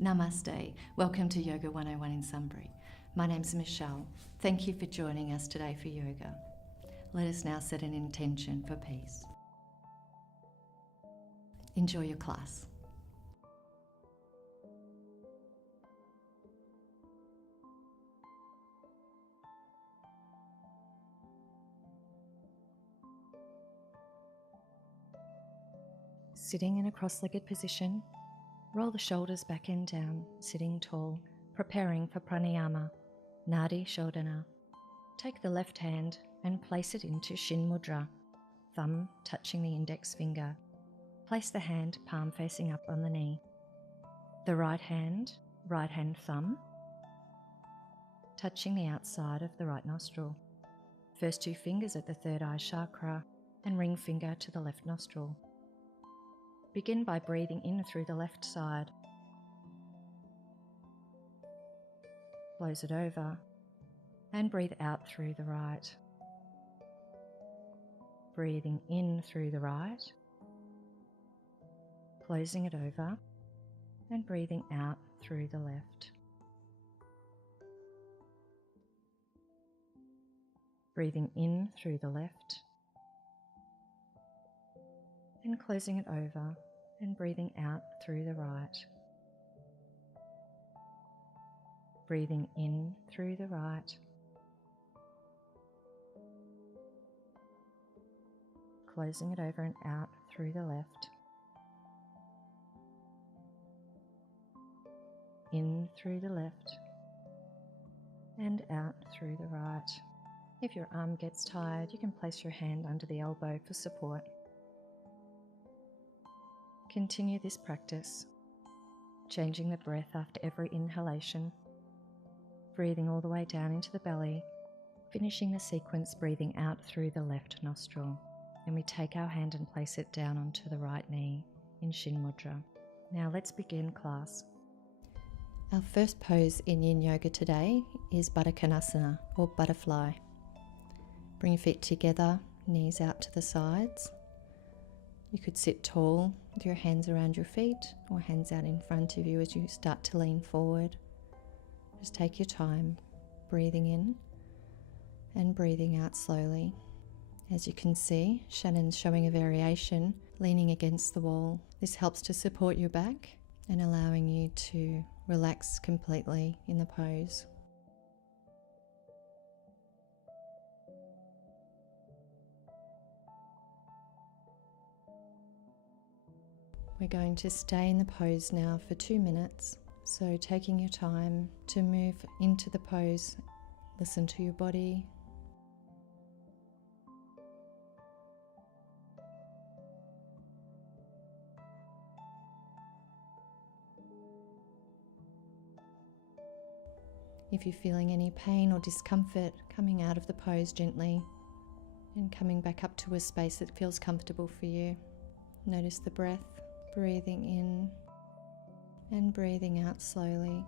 Namaste. Welcome to Yoga 101 in Sunbury. My name's Michelle. Thank you for joining us today for yoga. Let us now set an intention for peace. Enjoy your class. Sitting in a cross-legged position, roll the shoulders back and down, sitting tall, preparing for Pranayama, Nadi Shodhana. Take the left hand and place it into Shin Mudra, thumb touching the index finger. Place the hand palm facing up on the knee. The right hand thumb, touching the outside of the right nostril. First two fingers at the third eye chakra and ring finger to the left nostril. Begin by breathing in through the left side. Close it over and breathe out through the right. Breathing in through the right, closing it over and breathing out through the left. Breathing in through the left and closing it over and breathing out through the right. Breathing in through the right, closing it over and out through the left. In through the left and out through the right. If your arm gets tired, you can place your hand under the elbow for support. Continue this practice, changing the breath after every inhalation, breathing all the way down into the belly, finishing the sequence breathing out through the left nostril. And we take our hand and place it down onto the right knee in Shin Mudra. Now let's begin class. Our first pose in Yin Yoga today is Baddha Konasana, or butterfly. Bring your feet together, knees out to the sides. You could sit tall with your hands around your feet or hands out in front of you as you start to lean forward. Just take your time, breathing in and breathing out slowly. As you can see, Shannen's showing a variation, leaning against the wall. This helps to support your back and allowing you to relax completely in the pose. We're going to stay in the pose now for 2 minutes. So taking your time to move into the pose, listen to your body. If you're feeling any pain or discomfort, coming out of the pose gently and coming back up to a space that feels comfortable for you. Notice the breath, breathing in and breathing out slowly.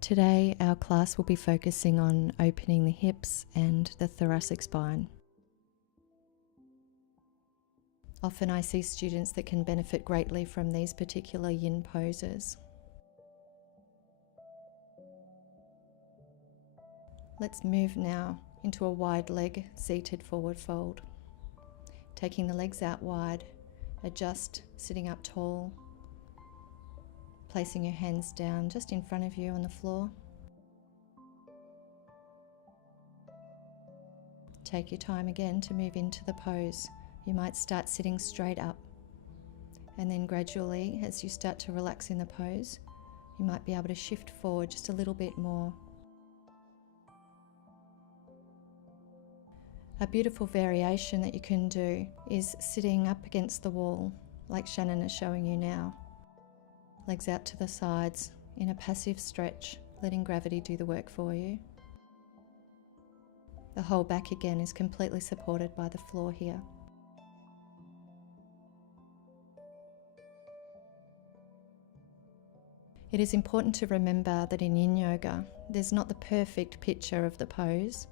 Today, our class will be focusing on opening the hips and the thoracic spine. Often I see students that can benefit greatly from these particular yin poses. Let's move now into a wide leg seated forward fold. Taking the legs out wide, adjust sitting up tall. Placing your hands down just in front of you on the floor. Take your time again to move into the pose. You might start sitting straight up, and then gradually, as you start to relax in the pose, you might be able to shift forward just a little bit more. A beautiful variation that you can do is sitting up against the wall, like Shannen is showing you now. Legs out to the sides in a passive stretch, letting gravity do the work for you. The whole back again is completely supported by the floor here. It is important to remember that in Yin Yoga, there's not the perfect picture of the pose.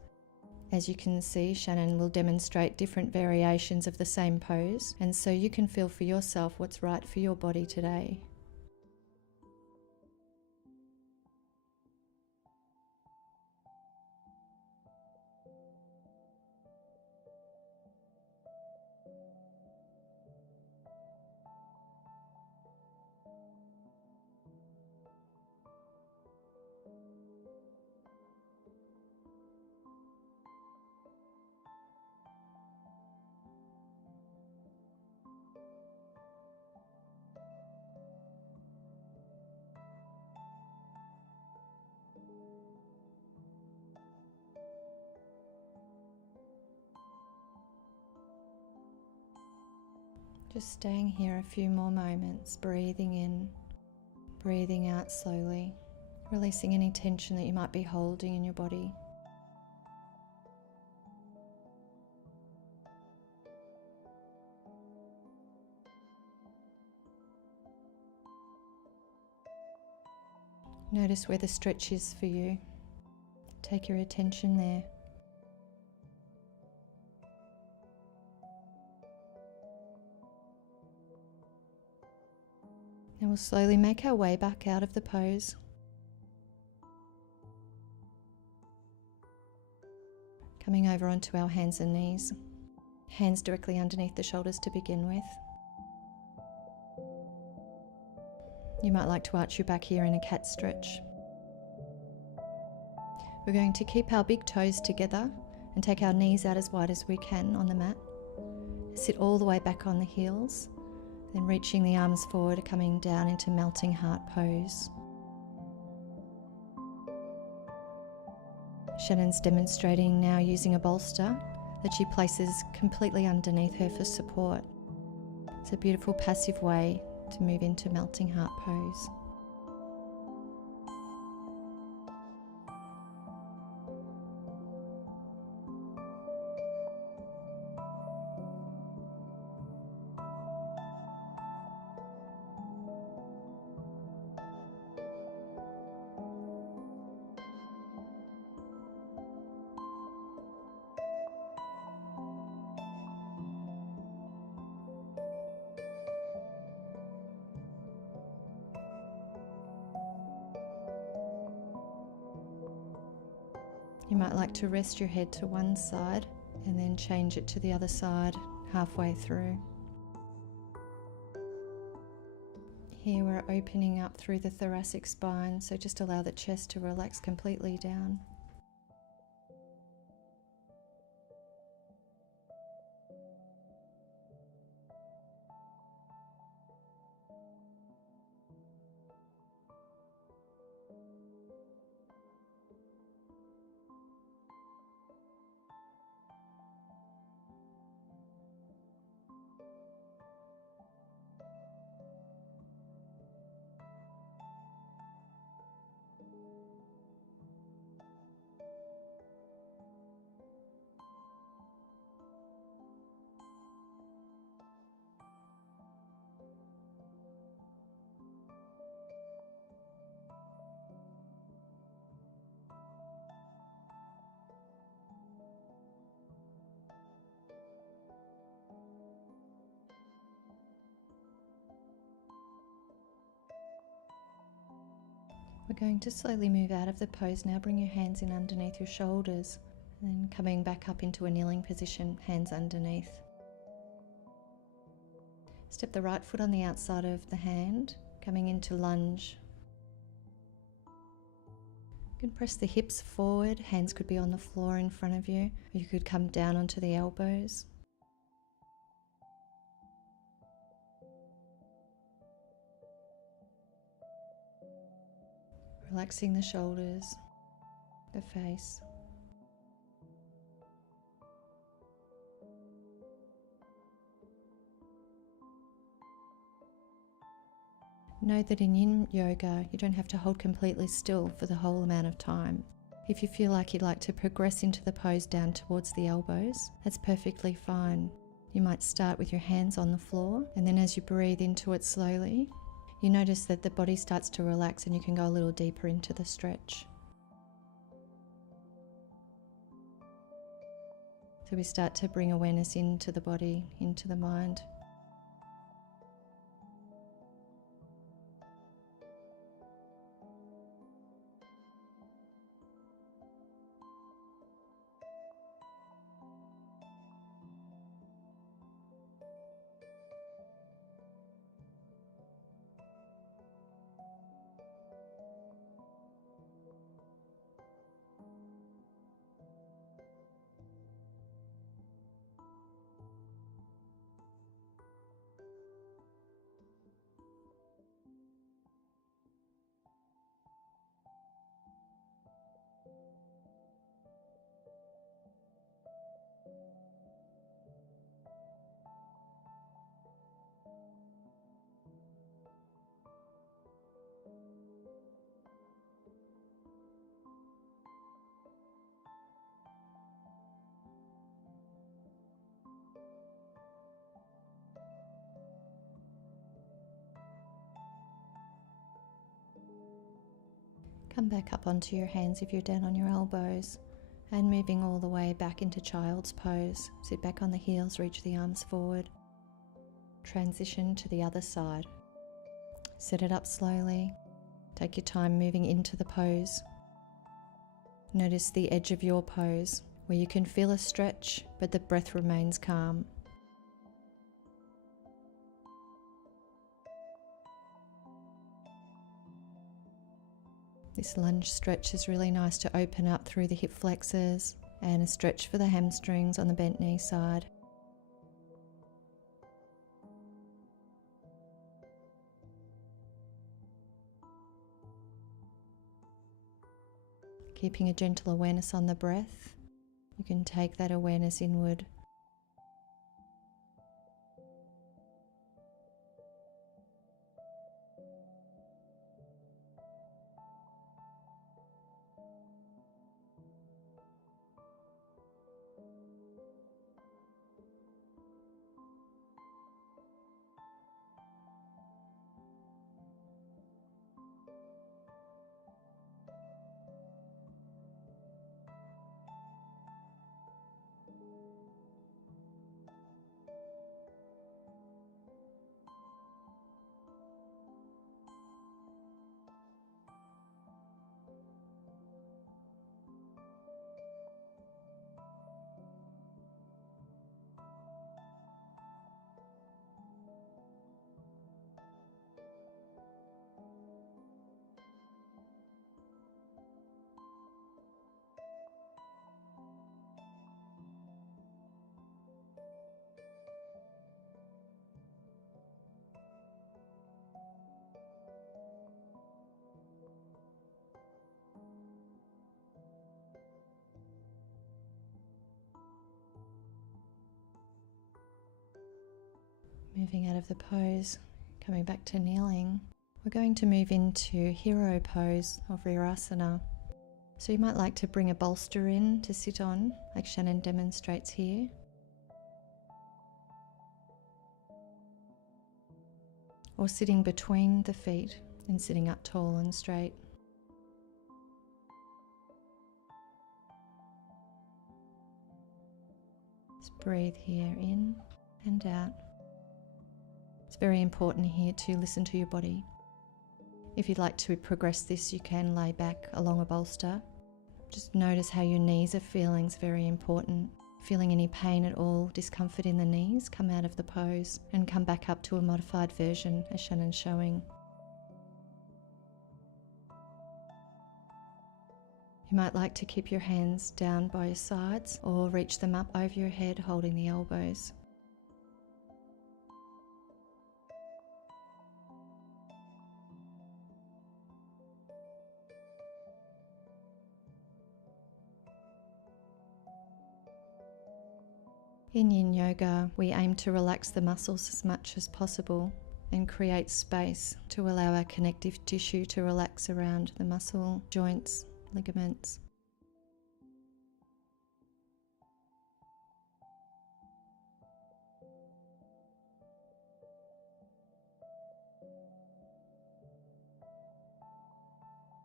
As you can see, Shannen will demonstrate different variations of the same pose, and so you can feel for yourself what's right for your body today. Just staying here a few more moments, breathing in, breathing out slowly, releasing any tension that you might be holding in your body. Notice where the stretch is for you. Take your attention there. And we'll slowly make our way back out of the pose. Coming over onto our hands and knees. Hands directly underneath the shoulders to begin with. You might like to arch your back here in a cat stretch. We're going to keep our big toes together and take our knees out as wide as we can on the mat. Sit all the way back on the heels. Then reaching the arms forward, coming down into melting heart pose. Shannen's demonstrating now using a bolster that she places completely underneath her for support. It's a beautiful passive way to move into melting heart pose. You might like to rest your head to one side and then change it to the other side halfway through. Here we're opening up through the thoracic spine, so just allow the chest to relax completely down. We're going to slowly move out of the pose now. Bring your hands in underneath your shoulders, and then coming back up into a kneeling position, hands underneath. Step the right foot on the outside of the hand, coming into lunge. You can press the hips forward, hands could be on the floor in front of you, or you could come down onto the elbows. Relaxing the shoulders, the face. Know that in Yin Yoga, you don't have to hold completely still for the whole amount of time. If you feel like you'd like to progress into the pose down towards the elbows, that's perfectly fine. You might start with your hands on the floor, and then as you breathe into it slowly, you notice that the body starts to relax and you can go a little deeper into the stretch. So we start to bring awareness into the body, into the mind. Come back up onto your hands if you're down on your elbows, and moving all the way back into child's pose. Sit back on the heels, reach the arms forward. Transition to the other side. Set it up slowly. Take your time moving into the pose. Notice the edge of your pose, where you can feel a stretch, but the breath remains calm. This lunge stretch is really nice to open up through the hip flexors, and a stretch for the hamstrings on the bent knee side. Keeping a gentle awareness on the breath, you can take that awareness inward. Moving out of the pose, coming back to kneeling, we're going to move into hero pose or Virasana. So you might like to bring a bolster in to sit on, like Shannen demonstrates here. Or sitting between the feet and sitting up tall and straight. Just breathe here in and out. It's very important here to listen to your body. If you'd like to progress this, you can lay back along a bolster. Just notice how your knees are feeling. It's very important. Feeling any pain at all, discomfort in the knees, come out of the pose and come back up to a modified version as Shannen's showing. You might like to keep your hands down by your sides or reach them up over your head, holding the elbows. In Yin Yoga, we aim to relax the muscles as much as possible and create space to allow our connective tissue to relax around the muscle, joints, ligaments.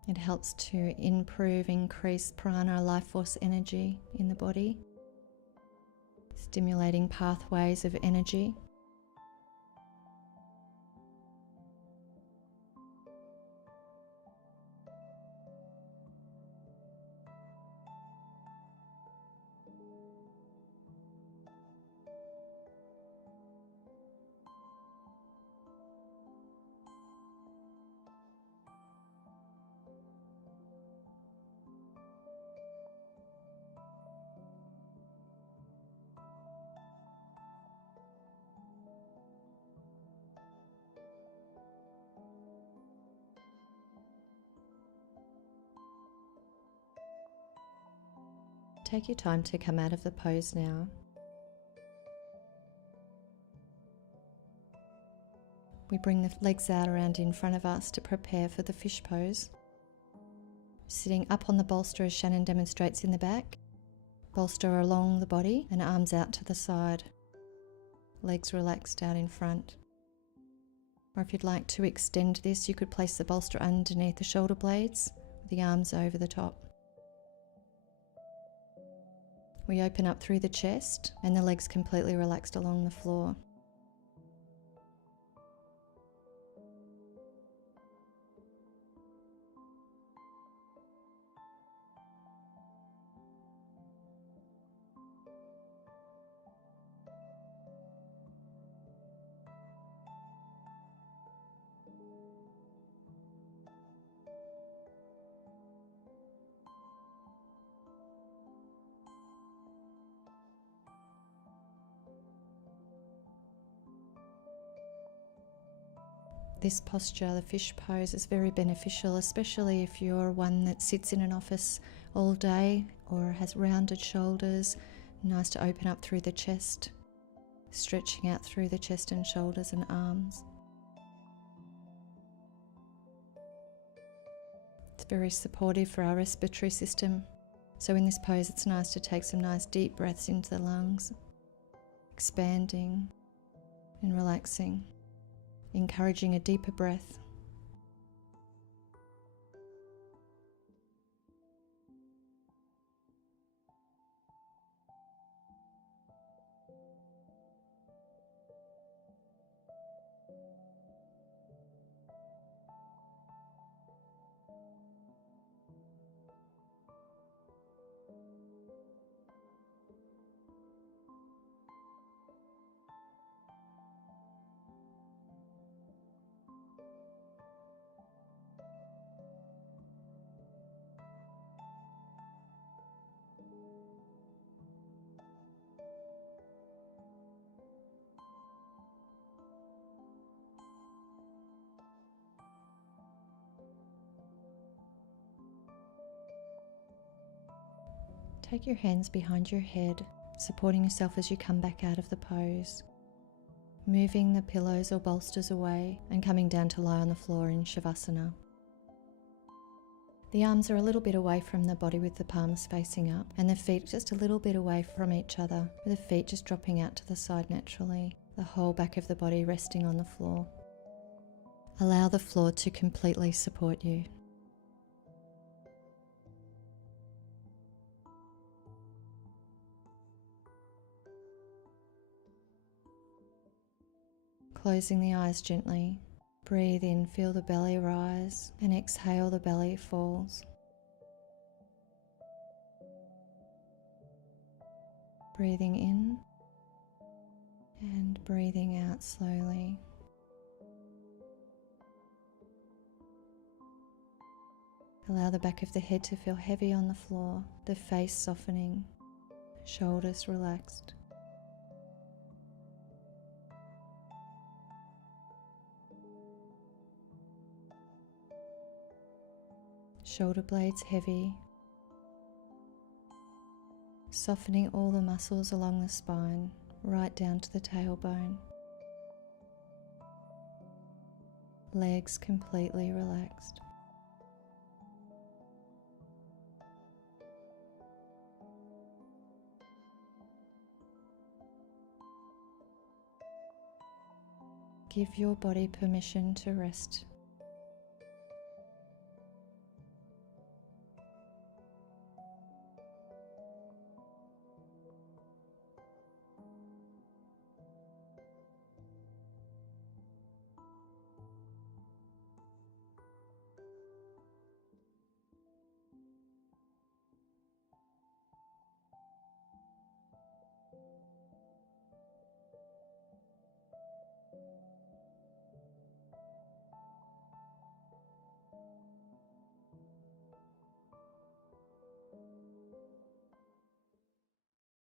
It helps to increase prana, life force energy in the body, stimulating pathways of energy. Take your time to come out of the pose now. We bring the legs out around in front of us to prepare for the fish pose. Sitting up on the bolster as Shannen demonstrates in the back. Bolster along the body and arms out to the side. Legs relaxed out in front. Or if you'd like to extend this, you could place the bolster underneath the shoulder blades with the arms over the top. We open up through the chest and the legs completely relaxed along the floor. This posture, the fish pose, is very beneficial, especially if you're one that sits in an office all day or has rounded shoulders. Nice to open up through the chest, stretching out through the chest and shoulders and arms. It's very supportive for our respiratory system. So in this pose, it's nice to take some nice deep breaths into the lungs, expanding and relaxing. Encouraging a deeper breath. Take your hands behind your head, supporting yourself as you come back out of the pose. Moving the pillows or bolsters away and coming down to lie on the floor in Savasana. The arms are a little bit away from the body with the palms facing up, and the feet just a little bit away from each other, with the feet just dropping out to the side naturally, the whole back of the body resting on the floor. Allow the floor to completely support you. Closing the eyes gently, breathe in, feel the belly rise, and exhale, the belly falls. Breathing in and breathing out slowly. Allow the back of the head to feel heavy on the floor, the face softening, shoulders relaxed. Shoulder blades heavy, softening all the muscles along the spine, right down to the tailbone. Legs completely relaxed. Give your body permission to rest.